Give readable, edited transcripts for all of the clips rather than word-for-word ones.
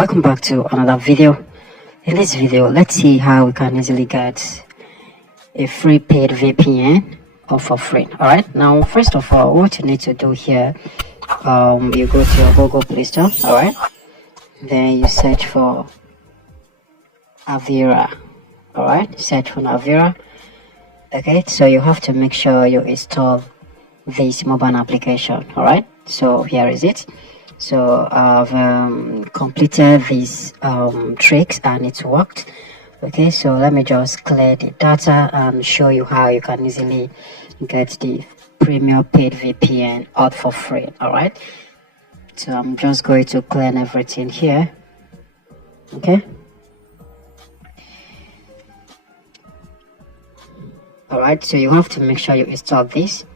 Welcome back to another video. In this video, let's see how we can easily get a free paid VPN or for free. Alright, now first of all, what you need to do here, you go to your Google Play Store. Alright, then you search for Avira. Alright, search for Avira. Okay, so you have to make sure you install this mobile application. Alright, so here is it. So I've completed these tricks and it's worked. Okay, so let me just clear the data and show you how you can easily get the premium paid VPN out for free. All right, so I'm just going to clear everything here. Okay, all right, so you have to make sure you install this.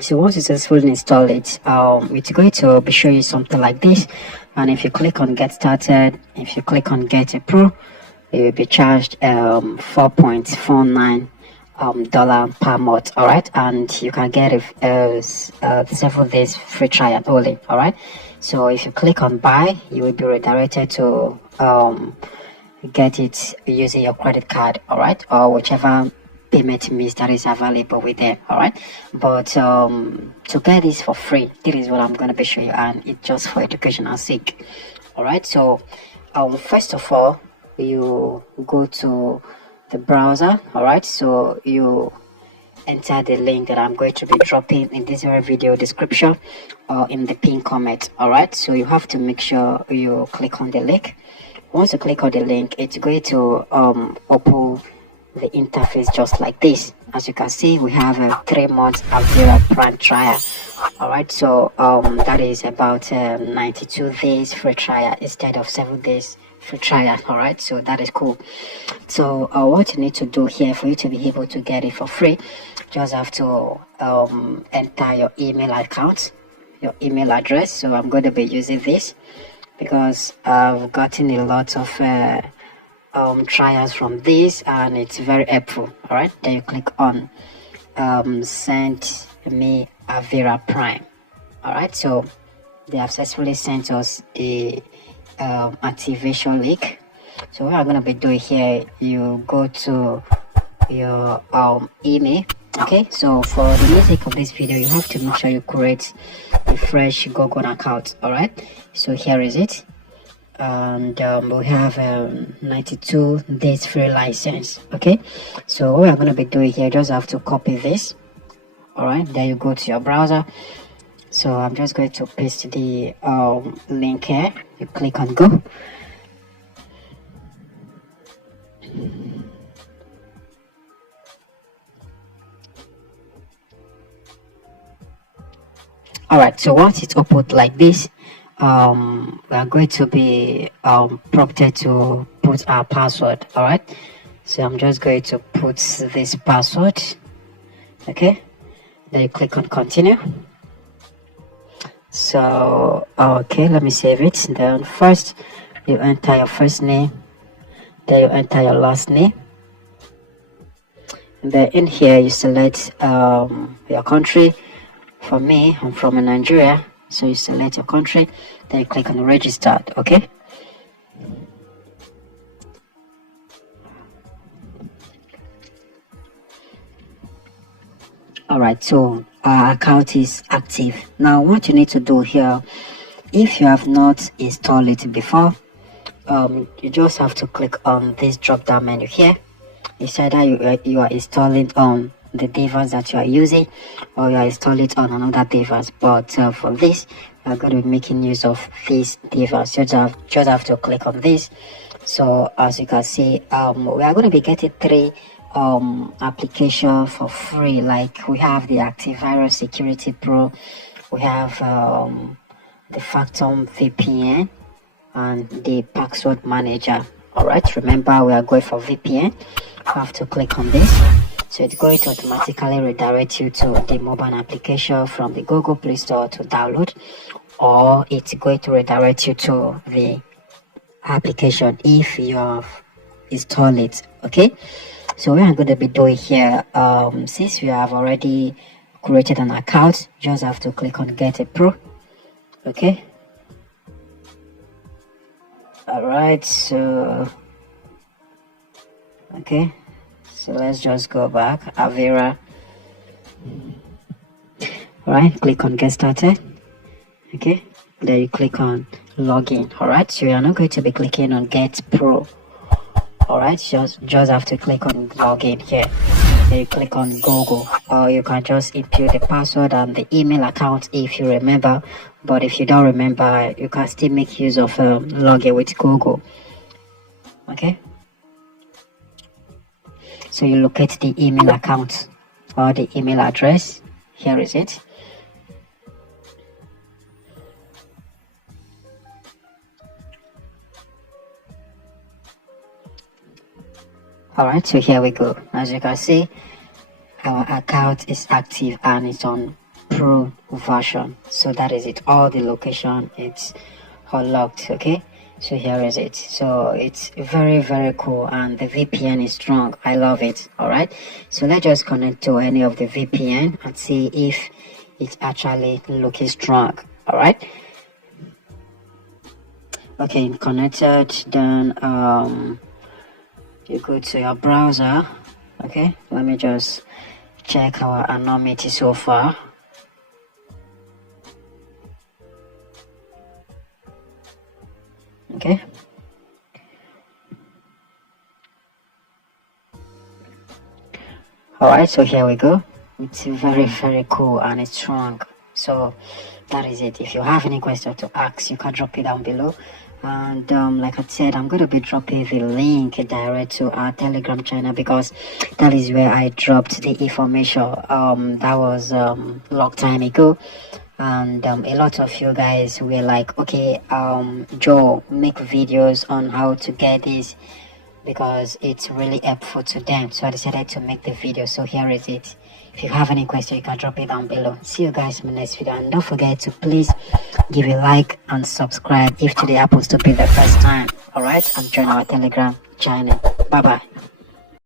So once you successfully install it, it's going to be showing you something like this. And if you click on get started, if you click on get a pro, you will be charged $4.49 per month. All right, and you can get several days free trial only. All right, so if you click on buy, you will be redirected to get it using your credit card. All right, or whichever payment means that is available with them. All right, but to get this for free, this is what I'm going to be showing you, and it's just for educational sake. All right, so first of all, you go to the browser. All right, so you enter the link that I'm going to be dropping in this very video description or in the pinned comment. All right, so you have to make sure you click on the link. Once you click on the link, it's going to open the interface just like this. As you can see, we have a 3 months Avira Prime trial. All right, so that is about 92 days free trial instead of 7 days free trial. All right, so that is cool. So what you need to do here for you to be able to get it for free, just have to enter your email account, your email address. So I'm going to be using this because I've gotten a lot of trials from this and it's very helpful. All right, then you click on send me Avira Prime. All right, so they have successfully sent us the activation link. So what I'm going to be doing here, you go to your email. Okay, so for the sake of this video, you have to make sure you create a fresh Google account. All right, so here is it. And we have 92 days free license. Okay, so what we're going to be doing here, just have to copy this. All right, then you go to your browser. So I'm just going to paste the link here. You click on go. All right, so once it's opened like this, we are going to be prompted to put our password. All right, so I'm just going to put this password. Okay, then you click on continue. So okay, let me save it. Then first you enter your first name, then you enter your last name, and then in here you select your country. For me, I'm from Nigeria, so you select your country, then you click on register. Okay, all right, so our account is active. Now what you need to do here, if you have not installed it before, you just have to click on this drop down menu here. It's either you are installing on the device that you are using, or you are installing it on another device. But for this, we are going to be making use of this device. You just have to click on this. So as you can see, we are going to be getting 3 applications for free. Like we have the Antivirus Security Pro, we have the ProtonVPN, and the password manager. All right, remember we are going for VPN. You have to click on this. So it's going to automatically redirect you to the mobile application from the Google Play Store to download, or it's going to redirect you to the application if you have installed it. Okay, so what I'm going to be doing here, since you have already created an account, you just have to click on get a pro. Okay. All right, so okay, so let's just go back. Avera. All right, click on get started. Okay, then you click on login. All right, so you're not going to be clicking on get pro. All right, just have to click on login here. Then you click on Google, or you can just input the password and the email account if you remember. But if you don't remember, you can still make use of login with Google. Okay, so you locate the email account or the email address. Here is it. Alright, so here we go. As you can see, our account is active and it's on pro version. So that is it. All the location, it's unlocked. Okay, so here is it. So it's very, very cool, and the VPN is strong. I love it. Alright, so let's just connect to any of the VPN and see if it's actually looking strong. Alright, okay, connected. Then you go to your browser. Okay, let me just check our anonymity so far. Okay, all right, so here we go. It's very, very cool and it's strong. So that is it. If you have any question to ask, you can drop it down below. And like I said, I'm going to be dropping the link direct to our Telegram channel, because that is where I dropped the information. That was long time ago, and a lot of you guys were like, okay, Joe, make videos on how to get this, because it's really helpful to them. So I decided to make the video. So here is it. If you have any question, you can drop it down below. See you guys in the next video, and don't forget to please give a like and subscribe if today happens to be the first time. All right, and join our Telegram channel. Bye bye.